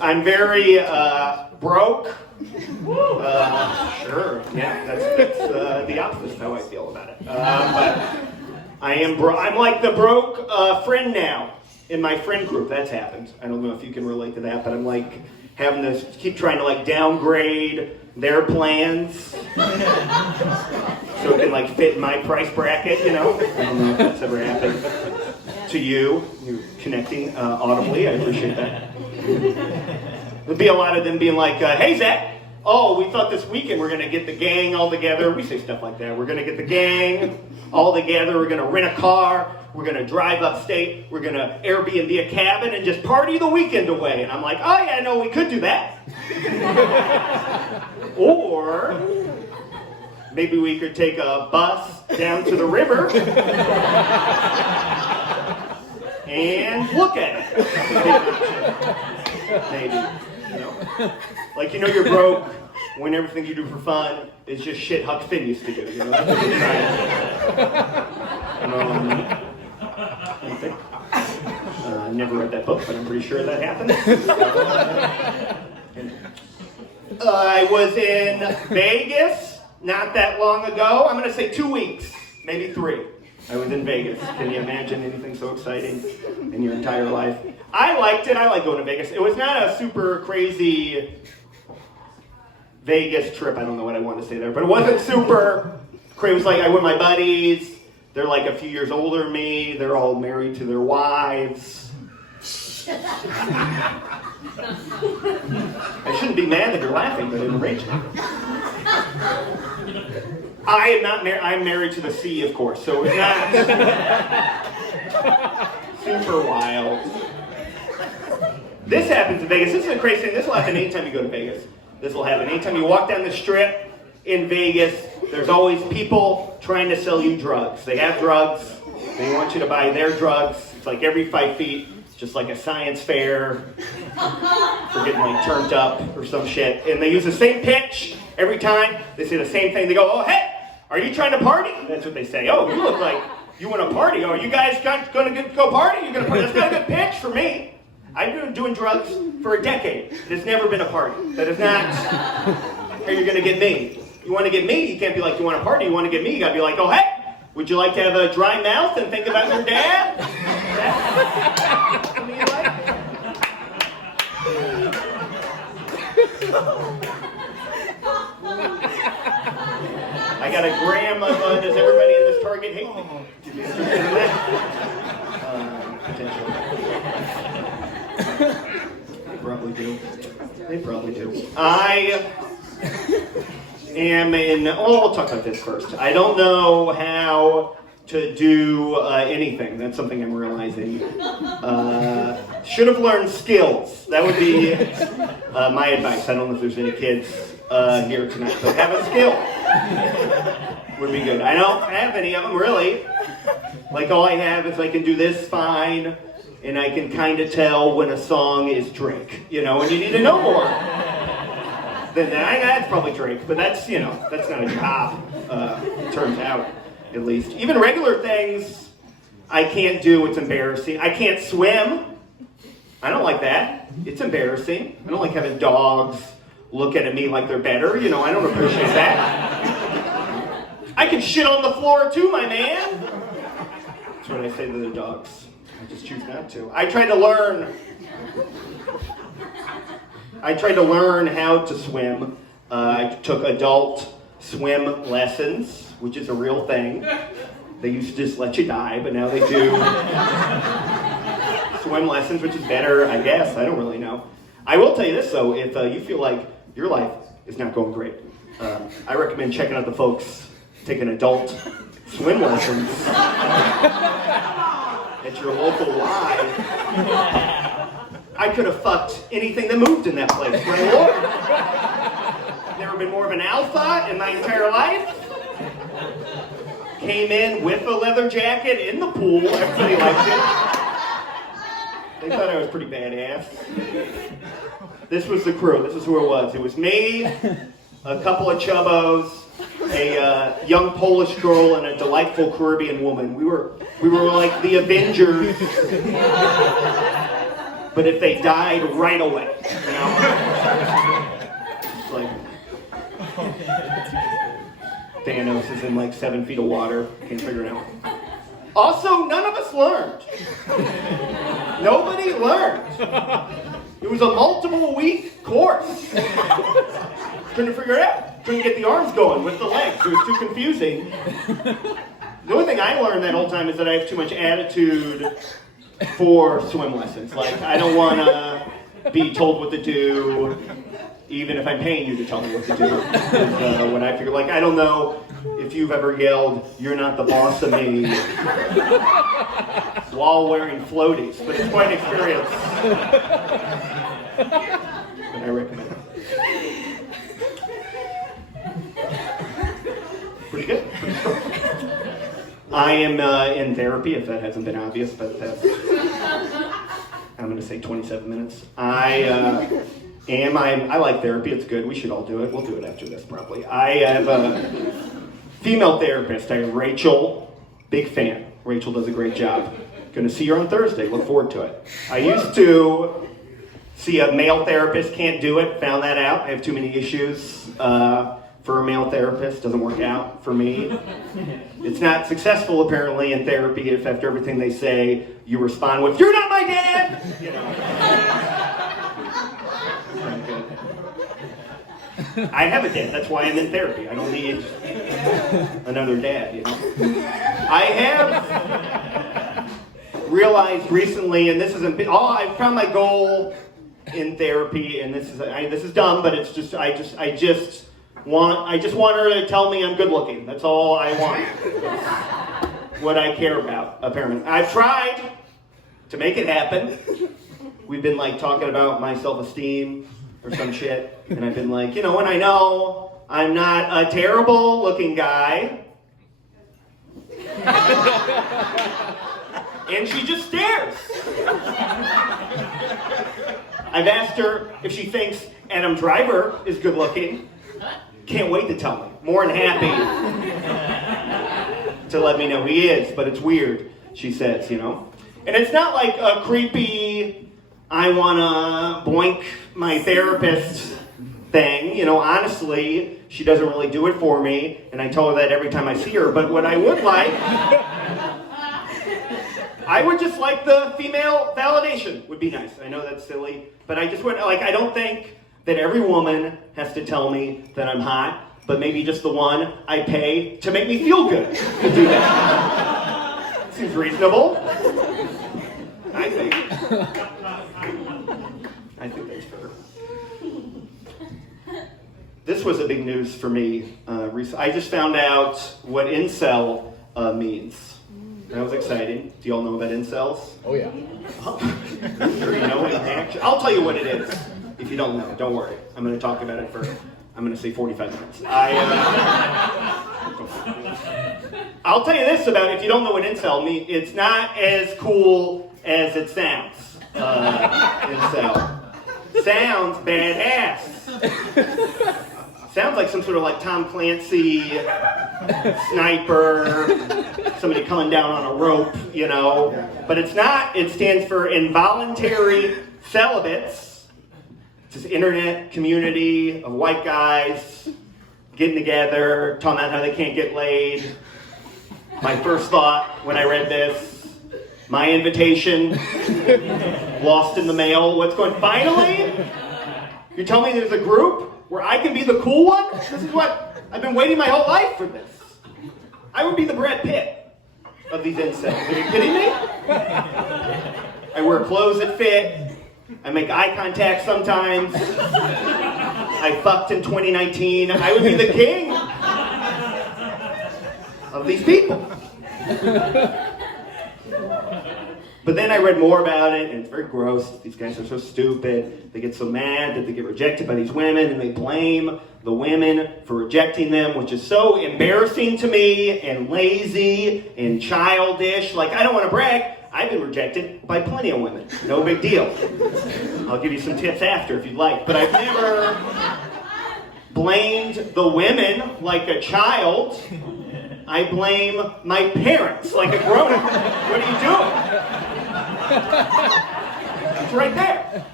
I'm very broke. Sure, yeah, that's the opposite of how I feel about it. But I am I'm like the broke friend now in my friend group. That's happened. I don't know if you can relate to that, but I'm like having to keep trying to like downgrade their plans so it can like fit my price bracket. You know, I don't know if that's ever happened to you. You're connecting audibly. I appreciate that. There'll be a lot of them being like, hey, Zach, oh, we thought this weekend we're going to get the gang all together. We say stuff like that. We're going to get the gang all together. We're going to rent a car. We're going to drive upstate. We're going to Airbnb a cabin and just party the weekend away. And I'm like, oh, yeah, no, we could do that. Or maybe we could take a bus down to the river and look at it. Maybe. You know, like, you know, you're broke when everything you do for fun is just shit Huck Finn used to do. You know, that's what you're trying. I never read that book, but I'm pretty sure that happened. I was in Vegas not that long ago. I'm going to say 2 weeks, maybe 3. I was in Vegas. Can you imagine anything so exciting in your entire life? I liked it. I like going to Vegas. It was not a super crazy Vegas trip. I don't know what I want to say there, but it wasn't super crazy. It was like I went with my buddies. They're like a few years older than me. They're all married to their wives. I shouldn't be mad that you're laughing, but I'm raging. I am not married. I'm married to the sea, of course, so it's not super wild. This happens in Vegas. This is a crazy thing. This will happen anytime you go to Vegas. This will happen anytime you walk down the strip in Vegas. There's always people trying to sell you drugs. They have drugs. They want you to buy their drugs. It's like every 5 feet. It's just like a science fair for getting like turned up or some shit. And they use the same pitch every time. They say the same thing. They go, oh, hey, are you trying to party? That's what they say. Oh, you look like you want to party. Oh, are you guys going to go party? You're going to party. That's not a good pitch for me. I've been doing drugs for a decade. There's never been a party. That is not how you're going to get me. You want to get me, you can't be like, you want to party, you want to get me, you got to be like, oh, hey, would you like to have a dry mouth and think about your dad? That's something you like? I got a gram of, does everybody in this Target hate me? You'd be interested in that? Potentially. They probably do. They probably do. I am in, we'll talk about this first. I don't know how to do anything. That's something I'm realizing. Should have learned skills. That would be my advice. I don't know if there's any kids here tonight, but have a skill would be good. I don't have any of them, really. Like, all I have is I can do this fine, and I can kind of tell when a song is Drake, you know, and you need to know more than that. That's probably Drake, but that's, you know, that's not a job, it turns out, at least. Even regular things I can't do. It's embarrassing. I can't swim. I don't like that. It's embarrassing. I don't like having dogs look at me like they're better. You know, I don't appreciate that. I can shit on the floor too, my man. That's what I say to the dogs. I just choose not to. I tried to learn how to swim. I took adult swim lessons, which is a real thing. They used to just let you die, but now they do swim lessons, which is better, I guess. I don't really know. I will tell you this, though. If you feel like your life is not going great, I recommend checking out the folks taking adult swim lessons at your local Y. I could have fucked anything that moved in that place, my lord. Never been more of an alpha in my entire life. Came in with a leather jacket in the pool. Everybody liked it. They thought I was pretty badass. This was the crew. This is who it was. It was me, a couple of chubbos, a young Polish girl, and a delightful Caribbean woman. We were like the Avengers but if they died right away, you know? It's like Thanos is in like 7 feet of water, can't figure it out. Also, none of us learned. Nobody learned. It was a multiple week course. Couldn't figure it out. Couldn't get the arms going with the legs. It was too confusing. The only thing I learned that whole time is that I have too much attitude for swim lessons. Like, I don't want to be told what to do, even if I'm paying you to tell me what to do. When I figure, like, I don't know if you've ever yelled, "You're not the boss of me," while wearing floaties, but it's quite an experience. And I recommend it. Pretty good. I am in therapy, if that hasn't been obvious, but that's, I'm going to say 27 minutes. I like therapy, it's good, we should all do it. We'll do it after this, probably. I have a female therapist. I have Rachel, big fan. Rachel does a great job. Going to see her on Thursday, look forward to it. I used to see a male therapist, can't do it, found that out. I have too many issues for a male therapist, doesn't work out for me. It's not successful, apparently, in therapy if after everything they say, you respond with, "You're not my dad!" You know. I have a dad, that's why I'm in therapy. I don't need another dad, you know. I have realized recently, and this isn't, I found my goal in therapy, and this is dumb, but it's just, I just want her to tell me I'm good looking. That's all I want. That's what I care about, apparently. I've tried to make it happen. We've been like talking about my self-esteem or some shit, and I've been like, and I know I'm not a terrible looking guy. And she just stares. I've asked her if she thinks Adam Driver is good looking. Can't wait to tell me. More than happy to let me know he is, but it's weird, she says, And it's not like a creepy, I want to boink my therapist thing. Honestly, she doesn't really do it for me, and I tell her that every time I see her, but what I would like, I would just like the female validation would be nice. I know that's silly, but I just would, I don't think that every woman has to tell me that I'm hot, but maybe just the one I pay to make me feel good to do that. Seems reasonable. I think that's fair. This was a big news for me recently. I just found out what incel means. That was exciting. Do you all know about incels? Oh, yeah. Sure you know it, actually. I'll tell you what it is. If you don't know, don't worry. I'm going to talk about it for, I'm going to say 45 minutes. I'll tell you this about it. If you don't know what incel means, it's not as cool as it sounds. Incel. Sounds badass. Sounds like some sort of like Tom Clancy sniper, somebody coming down on a rope, But it's not. It stands for involuntary celibates. It's this internet community of white guys getting together, talking about how they can't get laid. My first thought when I read this, my invitation, lost in the mail. What's going, finally? You're telling me there's a group where I can be the cool one? This is what, I've been waiting my whole life for this. I would be the Brad Pitt of these incels. Are you kidding me? I wear clothes that fit. I make eye contact sometimes. I fucked in 2019. I would be the king of these people. But then I read more about it, and it's very gross. These guys are so stupid. They get so mad that they get rejected by these women, and they blame the women for rejecting them, which is so embarrassing to me, and lazy, and childish. I don't want to brag. I've been rejected by plenty of women. No big deal. I'll give you some tips after if you'd like. But I've never blamed the women like a child. I blame my parents like a grown-up. What are you doing? right there.